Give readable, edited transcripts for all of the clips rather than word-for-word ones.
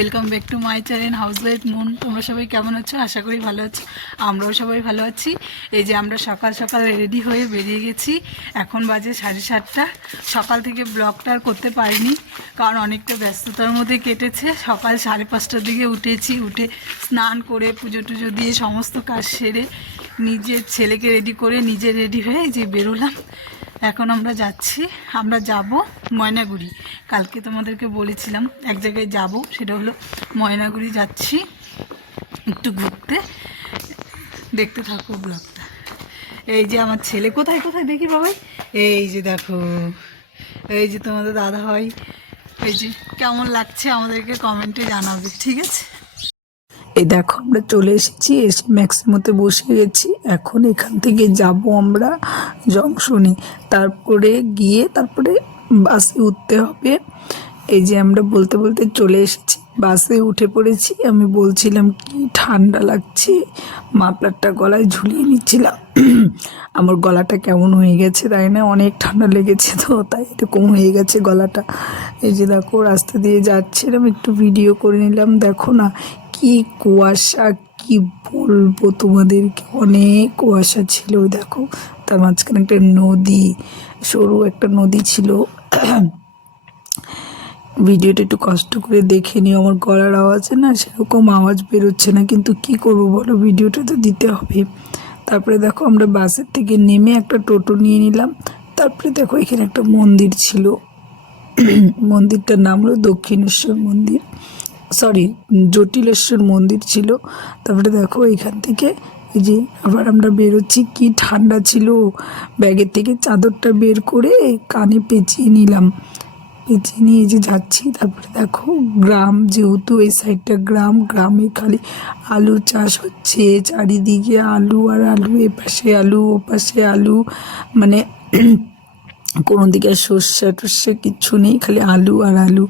Welcome back to my channel house wife moon. তোমরা সবাই কেমন আছো? আশা করি ভালো আছো। আমরাও সবাই ভালো আছি। এই যে আমরা সকাল সকাল রেডি হয়ে বেরিয়ে গেছি। এখন বাজে 7:30। সকাল থেকে ব্লগটা আর করতে পারিনি, কারণ অনেকটা ব্যস্ততার মধ্যে কেটেছে। সকাল 5:30টার দিকে উঠেছি, উঠে স্নান করে পুজো টুজো দিয়ে সমস্ত কাজ সেরে নিজের ছেলেকে রেডি করে নিজে রেডি হয়ে যে বেরোলাম। এখন আমরা যাচ্ছি, আমরা যাব ময়নাগুড়ি। কালকে তোমাদেরকে বলেছিলাম এক জায়গায় যাব, সেটা হলো ময়নাগুড়ি যাচ্ছি একটু ঘুরতে। দেখতে থাকো ব্লগটা। এই যে আমার ছেলে, কোথায় কোথায় দেখি বাবাই, এই যে দেখো, এই যে তোমাদের দাদা হয়। এই যে কেমন লাগছে আমাদেরকে কমেন্টে জানাবে, ঠিক আছে? এই দেখো আমরা চলে এসেছি, এসে ম্যাক্সিমোতে বসে গেছি। এখন এখান থেকে যাব আমরা জংশনে, তারপরে গিয়ে তারপরে বাসে উঠতে হবে। এই যে আমরা বলতে বলতে চলে এসেছি, বাসে উঠে পড়েছি। আমি বলছিলাম কি ঠান্ডা লাগছে, মাফলারটা গলায় ঝুলিয়ে নিচ্ছিলাম। আমার গলাটা কেমন হয়ে গেছে তাই না, অনেক ঠান্ডা লেগেছে, তো তাই এরকম হয়ে গেছে গলাটা। এই যে দেখো রাস্তা দিয়ে যাচ্ছিলাম, একটু ভিডিও করে নিলাম। দেখো না কি কুয়াশা, কি বলবো তোমাদেরকে, অনেক কুয়াশা ছিল। দেখো তার মাঝখানে একটা নদী, সরু একটা নদী ছিল। ভিডিওটা একটু কষ্ট করে দেখে নিও, আমার গলার আওয়াজে না সেরকম আওয়াজ বেরোচ্ছে না, কিন্তু কি করবো বলো, ভিডিওটা তো দিতে হবে। তারপরে দেখো আমরা বাসের থেকে নেমে একটা টোটো নিয়ে নিলাম। তারপরে দেখো এখানে একটা মন্দির ছিল, মন্দিরটার নাম হলো দক্ষিণেশ্বর মন্দির, সরি জটিলেশ্বর মন্দির ছিল। তারপরে দেখো এখান থেকে এই যে আবার আমরা বেরোচ্ছি, কি ঠান্ডা ছিল। ব্যাগের থেকে চাদরটা বের করে কানে পেঁচিয়ে নিলাম, পেঁচিয়ে নিয়ে যে যাচ্ছি। তারপরে দেখো গ্রাম, যেহেতু এই সাইডটা গ্রাম, গ্রামে খালি আলু চাষ হচ্ছে, চারিদিকে আলু আর আলু, এপাশে আলু ওপাশে আলু, মানে কোনো দিকে সর্ষে টর্ষে কিচ্ছু নেই, খালি আলু আর আলু।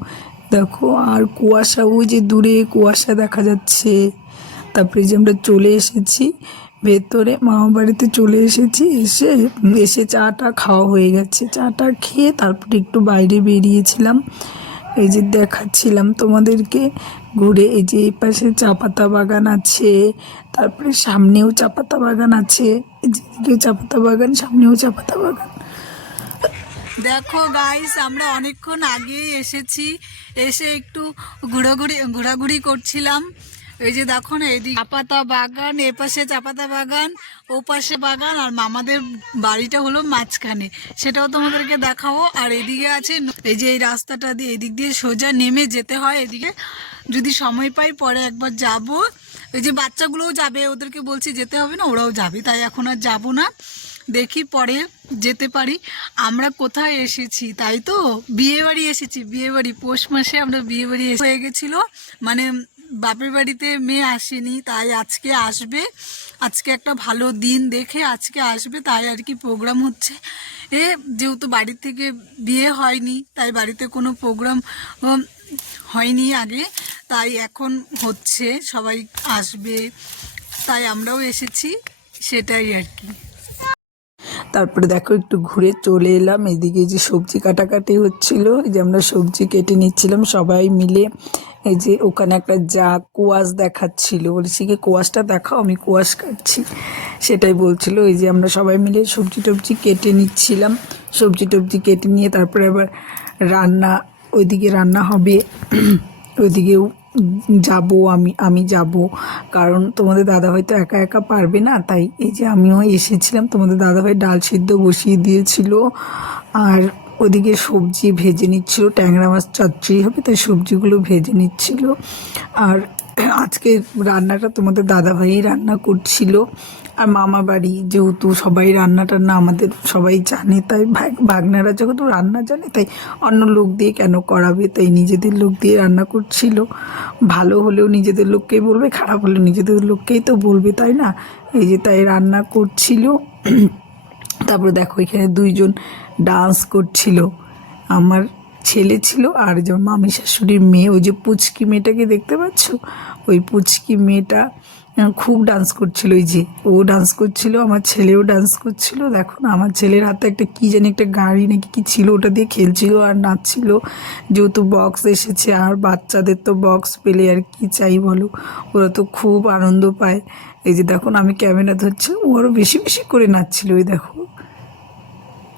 দেখো আর কুয়াশা, ওই যে দূরে কুয়াশা দেখা যাচ্ছে। তারপরে যে আমরা চলে এসেছি ভেতরে, মামা বাড়িতে চলে এসেছি। এসে চাটা খাওয়া হয়ে গেছে, চাটা খেয়ে তারপরে একটু বাইরে বেরিয়েছিলাম। এই যে দেখাচ্ছিলাম তোমাদেরকে ঘুরে। এই যে এই পাশে চা পাতা বাগান আছে, তারপরে সামনেও চা পাতা বাগান আছে, এদিকেও চা পাতা বাগান, সামনেও চা পাতা বাগান। দেখো গাইস, আমরা অনেকক্ষণ আগেই এসেছি, এসে একটু ঘোরাঘুরি করছিলাম। এই যে দেখো না, এদিকে চাপাতা বাগান, এপাশে চাপাতা বাগান, ও পাশে বাগান, আর মামাদের বাড়িটা হলো মাঝখানে, সেটাও তোমাদেরকে দেখাবো। আর এদিকে আছে এই যে এই রাস্তাটা দিয়ে, এদিক দিয়ে সোজা নেমে যেতে হয় এদিকে। যদি সময় পাই পরে একবার যাব। এই যে বাচ্চাগুলোও যাবে, ওদেরকে বলছি যেতে হবে না, ওরাও যাবে, তাই এখন আর যাবো না, দেখি পরে যেতে পারি। আমরা কোথায় এসেছি, তাই তো বিয়ে বাড়ি এসেছি, বিয়ে বাড়ি। পৌষ মাসে আমরা বিয়ে বাড়ি হয়ে গেছিলো, মানে বাপের বাড়িতে মেয়ে আসেনি, তাই আজকে আসবে। আজকে একটা ভালো দিন দেখে আজকে আসবে, তাই আর কি প্রোগ্রাম হচ্ছে। যেহেতু বাড়ির থেকে বিয়ে হয়নি, তাই বাড়িতে কোনো প্রোগ্রাম হয়নি আগে, তাই এখন হচ্ছে, সবাই আসবে, তাই আমরাও এসেছি, সেটাই আর কি। তারপরে দেখো একটু ঘুরে চলে এলাম এদিকে, যে সবজি কাটাকাটি হচ্ছিল, এই যে আমরা সবজি কেটে নিচ্ছিলাম সবাই মিলে। এই যে ওখানে একটা যা কোয়াশ দেখাচ্ছিল, বলছি কি কোয়াশটা দেখাও, আমি কোয়াশ কাটছি, সেটাই বলছিল। এই যে আমরা সবাই মিলে সবজি টবজি কেটে নিচ্ছিলাম, সবজি টবজি কেটে নিয়ে তারপরে আবার রান্না, ওইদিকে রান্না হবে, ওইদিকেও যাব। আমি যাব, কারণ তোমাদের দাদাভাই তো একা একা পারবে না, তাই এই যে আমিও এসেছিলাম। তোমাদের দাদাভাই ডাল সিদ্ধ বসিয়ে দিয়েছিল, আর ওদিকে সবজি ভেজে নিচ্ছিল, ট্যাংরা মাছ চচ্চড়ি হবে, তাই সবজিগুলো ভেজে নিচ্ছিল। আর আজকে রান্নাটা তোমাদের দাদাভাই রান্না করছিল। আর মামা বাড়ি যেহেতু সবাই রান্না টান্না আমাদের সবাই জানে, তাই ভাগনারা যেহেতু রান্না জানে, তাই অন্য লোক দিয়ে কেন করাবে, তাই নিজেদের লোক দিয়ে রান্না করছিল। ভালো হলেও নিজেদের লোককেই বলবে, খারাপ হলেও নিজেদের লোককেই তো বলবে, তাই না? এই যে তাই রান্না করছিল। তারপরে দেখো এখানে দুইজন ডান্স করছিল, আমার ছেলে ছিল আর যেমন মামি শাশুড়ির মেয়ে, ওই যে পুচকি মেয়েটাকে দেখতে পাচ্ছ, ওই পুচকি মেয়েটা খুব ডান্স করছিল। এই যে ও ডান্স করছিল, আমার ছেলেও ডান্স করছিল। দেখো না, আমার ছেলের হাতে একটা কি জানি একটা গাড়ি নাকি কি ছিল, ওটা দিয়ে খেলছিল আর নাচছিল। যেহেতু বক্স এসেছে, আর বাচ্চাদের তো বক্স পেলে আর কি চাই বলো, ওরা তো খুব আনন্দ পায়। এই যে দেখুন আমি ক্যামেরা ধরছি, ও আরও বেশি বেশি করে নাচছিল। ওই দেখো,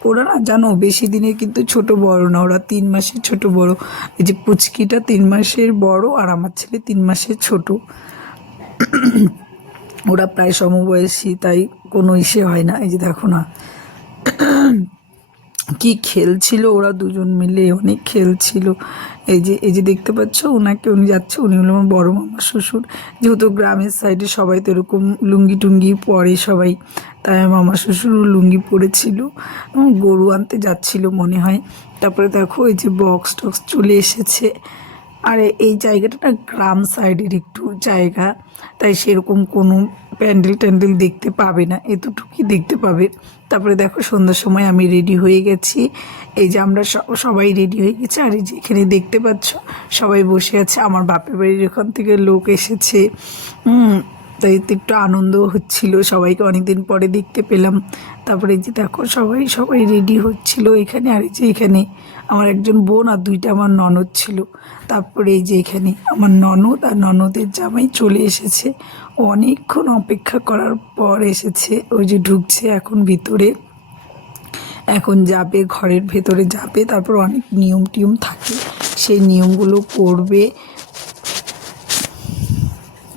ওরা না জানো বেশি দিনের কিন্তু ছোট বড় না, ওরা 3 মাসের ছোট বড়। এই যে পুচকিটা 3 মাসের বড় আর আমার ছেলে 3 মাসের ছোট। ওরা প্রায় সমবয়সী, তাই কোনো ইসে হয় না। এই যে দেখো না কি খেলছিল ওরা দুজন মিলে, অনেক খেলছিল। এই যে দেখতে পাচ্ছ ওনাকে, উনি যাচ্ছে, উনি হলো আমার বড় মামা শ্বশুর। যেহেতু গ্রামের সাইডে সবাই তো এরকম লুঙ্গি টুঙ্গি পরে সবাই, তাই আমার মামা শ্বশুরও লুঙ্গি পরেছিল, গরু আনতে যাচ্ছিল মনে হয়। তারপরে দেখো এই যে বক্স টক্স চলে এসেছে। আর এই জায়গাটা না গ্রাম সাইডের একটু জায়গা, তাই সেরকম কোনো প্যান্ডেল ট্যান্ডেল দেখতে পাবে না, এতটুকুই দেখতে পাবে। তারপরে দেখো সন্ধ্যার সময় আমি রেডি হয়ে গেছি। এই যে আমরা সবাই রেডি হয়ে গেছি। আর এই যে এখানে দেখতে পাচ্ছ সবাই বসে আছে, আমার বাপের বাড়ির এখান থেকে লোক এসেছে। তাই তো একটু আনন্দ হচ্ছিল, সবাইকে অনেকদিন পরে দেখতে পেলাম। তারপরে এই যে দেখো সবাই সবাই রেডি হচ্ছিল এখানে। আর এই যে এখানে আমার একজন বোন আর 2টা আমার ননদ ছিল। তারপরে এই যে এখানে আমার ননদ আর ননদের জামাই চলে এসেছে, অনেকক্ষণ অপেক্ষা করার পর এসেছে। ওই যে ঢুকছে এখন ভিতরে, এখন যাবে ঘরের ভেতরে যাবে। তারপর অনেক নিয়ম টিয়ম থাকে, সেই নিয়মগুলো করবে।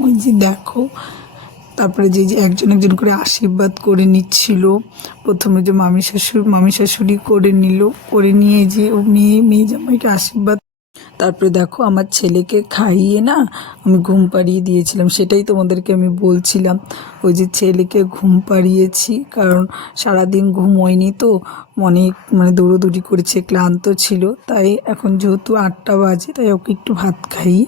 ওই যে দেখো, তারপরে যে যে একজন একজন করে আশীর্বাদ করে নিচ্ছিল। প্রথমে যে মামি শাশুড়ি করে নিল, করে নিয়ে যে ও মেয়ে জামাইকে আশীর্বাদ। তারপরে দেখো আমার ছেলেকে খাইয়ে না আমি ঘুম পাড়িয়ে দিয়েছিলাম, সেটাই তোমাদেরকে আমি বলছিলাম। ওই যে ছেলেকে ঘুম পাড়িয়েছি, কারণ সারাদিন ঘুম হয়নি তো, অনেক দৌড়োদৌড়ি করেছে, ক্লান্ত ছিল। তাই এখন যেহেতু 8টা বাজে, তাই ওকে একটু ভাত খাইয়ে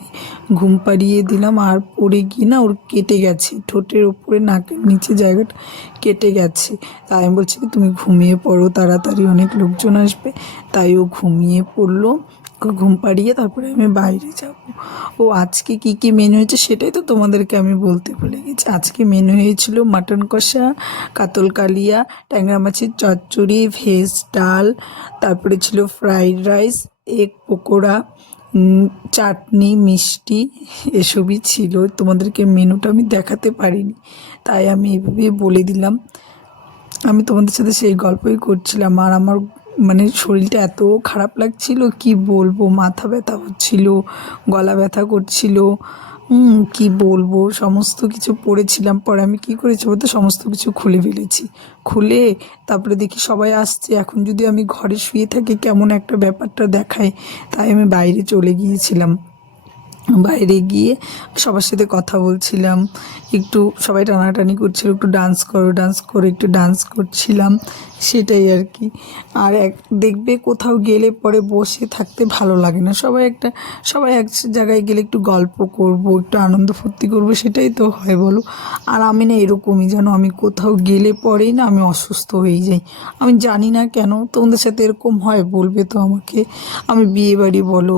ঘুম পাড়িয়ে দিলাম। আর পড়ে গিয়ে না ওর কেটে গেছে, ঠোঁটের ওপরে নাকের নিচে জায়গাটা কেটে গেছে। তাই আমি বলছি কি তুমি ঘুমিয়ে পড়ো তাড়াতাড়ি, অনেক লোকজন আসবে। তাই ও ঘুমিয়ে পড়লো। ওকে ঘুম পাড়িয়ে তারপরে আমি বাইরে যাব। ও আজকে কি কি মেনু হয়েছে সেটাই তো তোমাদেরকে আমি বলতে ভুলে গেছি। আজকে মেনু হয়েছিল মাটন কষা, কাতল কালিয়া, ট্যাংরা মাছের চচ্চড়ি, ভেজ ডাল, তারপরে ছিল ফ্রাইড রাইস, এগ পকোড়া, চাটনি, মিষ্টি, এসবই ছিল। তোমাদেরকে মেনুটা আমি দেখাতে পারিনি, তাই আমি এভাবে বলে দিলাম। আমি তোমাদের সাথে সেই গল্পই করছিলাম। আর আমার শরীরটা এত খারাপ লাগছিল কি বলবো, মাথা ব্যথা হচ্ছিল, গলা ব্যথা করছিল, কি বলবো, সমস্ত কিছু পড়েছিলাম। পরে আমি কি করেছি বলতো, সমস্ত কিছু খুলে ফেলেছি। খুলে তারপরে দেখি সবাই আসছে, এখন যদি আমি ঘরে শুয়ে থাকি কেমন একটা ব্যাপারটা দেখায়, তাই আমি বাইরে চলে গিয়েছিলাম। বাইরে গিয়ে সবার সাথে কথা বলছিলাম, একটু সবাই টানাটানি করছিল, একটু ডান্স করো ডান্স করো, একটু ডান্স করছিলাম, সেটাই আর কি। আর দেখবে কোথাও গেলে পরে বসে থাকতে ভালো লাগে না, সবাই এক জায়গায় গেলে একটু গল্প করব, একটু আনন্দ ফুর্তি করবো, সেটাই তো হয় বলো। আর আমি না এরকমই জানো, আমি কোথাও গেলে পরেই না আমি অসুস্থ হয়ে যাই। আমি জানি না কেন, তোমাদের সাথে এরকম হয় বলবে তো আমাকে। আমি বিয়ে বাড়ি বলো,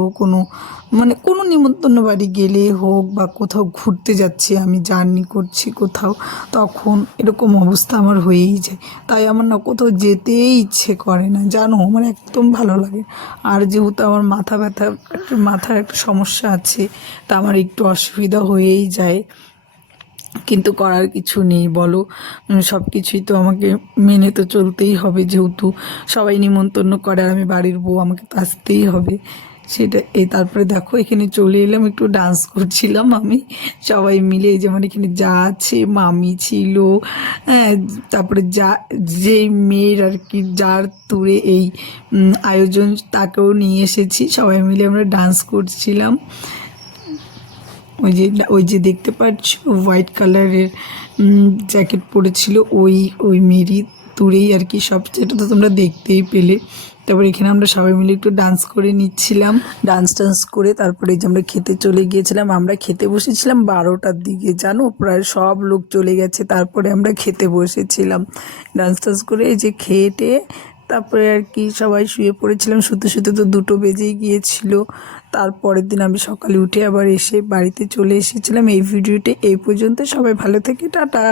কোনো নিমন্ত্রণ বাড়ি গেলে হোক বা কোথাও ঘুরতে যাচ্ছি, আমি জার্নি করছি কোথাও, তখন এরকম অবস্থা আমার হয়েই যায়। তাই আমার না কোথাও যেতেই ইচ্ছে করে না জানো, আমার একদম ভালো লাগে। আর যেহেতু আমার মাথার একটা সমস্যা আছে, তা আমার একটু অসুবিধা হয়েই যায়। কিন্তু করার কিছু নেই বলো, সব কিছুই তো আমাকে মেনে তো চলতেই হবে। যেহেতু সবাই নিমন্ত্রণ করে আর আমি বাড়ির বউ, আমাকে তো আসতেই হবে। তারপরে দেখো এখানে চলে এলাম, একটু ডান্স করছিলাম আমি, সবাই মিলে। এই যেমন এখানে যা আছে, মামি ছিল, হ্যাঁ, তারপরে যেই মেয়ের আর কি যার তুরে এই আয়োজন, তাকেও নিয়ে এসেছি, সবাই মিলে আমরা ডান্স করছিলাম। ওই যে দেখতে পাচ্ছ হোয়াইট কালারের জ্যাকেট পরেছিল, ওই মেয়েরই তুরেই আর কি সব, সেটা তো তোমরা দেখতেই পেলে। তারপর এখানে আমরা সবাই মিলে একটু ডান্স করে নিচ্ছিলাম, ডান্স করে তারপরে যে আমরা খেতে চলে গিয়েছিলাম। আমরা খেতে বসেছিলাম 12টার দিকে জানো, প্রায় সব লোক চলে গেছে, তারপরে আমরা খেতে বসেছিলাম ডান্স করে। এই যে খেয়ে তারপরে আর কি সবাই শুয়ে পড়েছিলাম, শুতে শুতে তো 2টো বেজেই গিয়েছিল। তারপরের দিন আমি সকালে উঠে আবার এসে বাড়িতে চলে এসেছিলাম। এই ভিডিওটি এই পর্যন্ত, সবাই ভালো থেকে টাটা।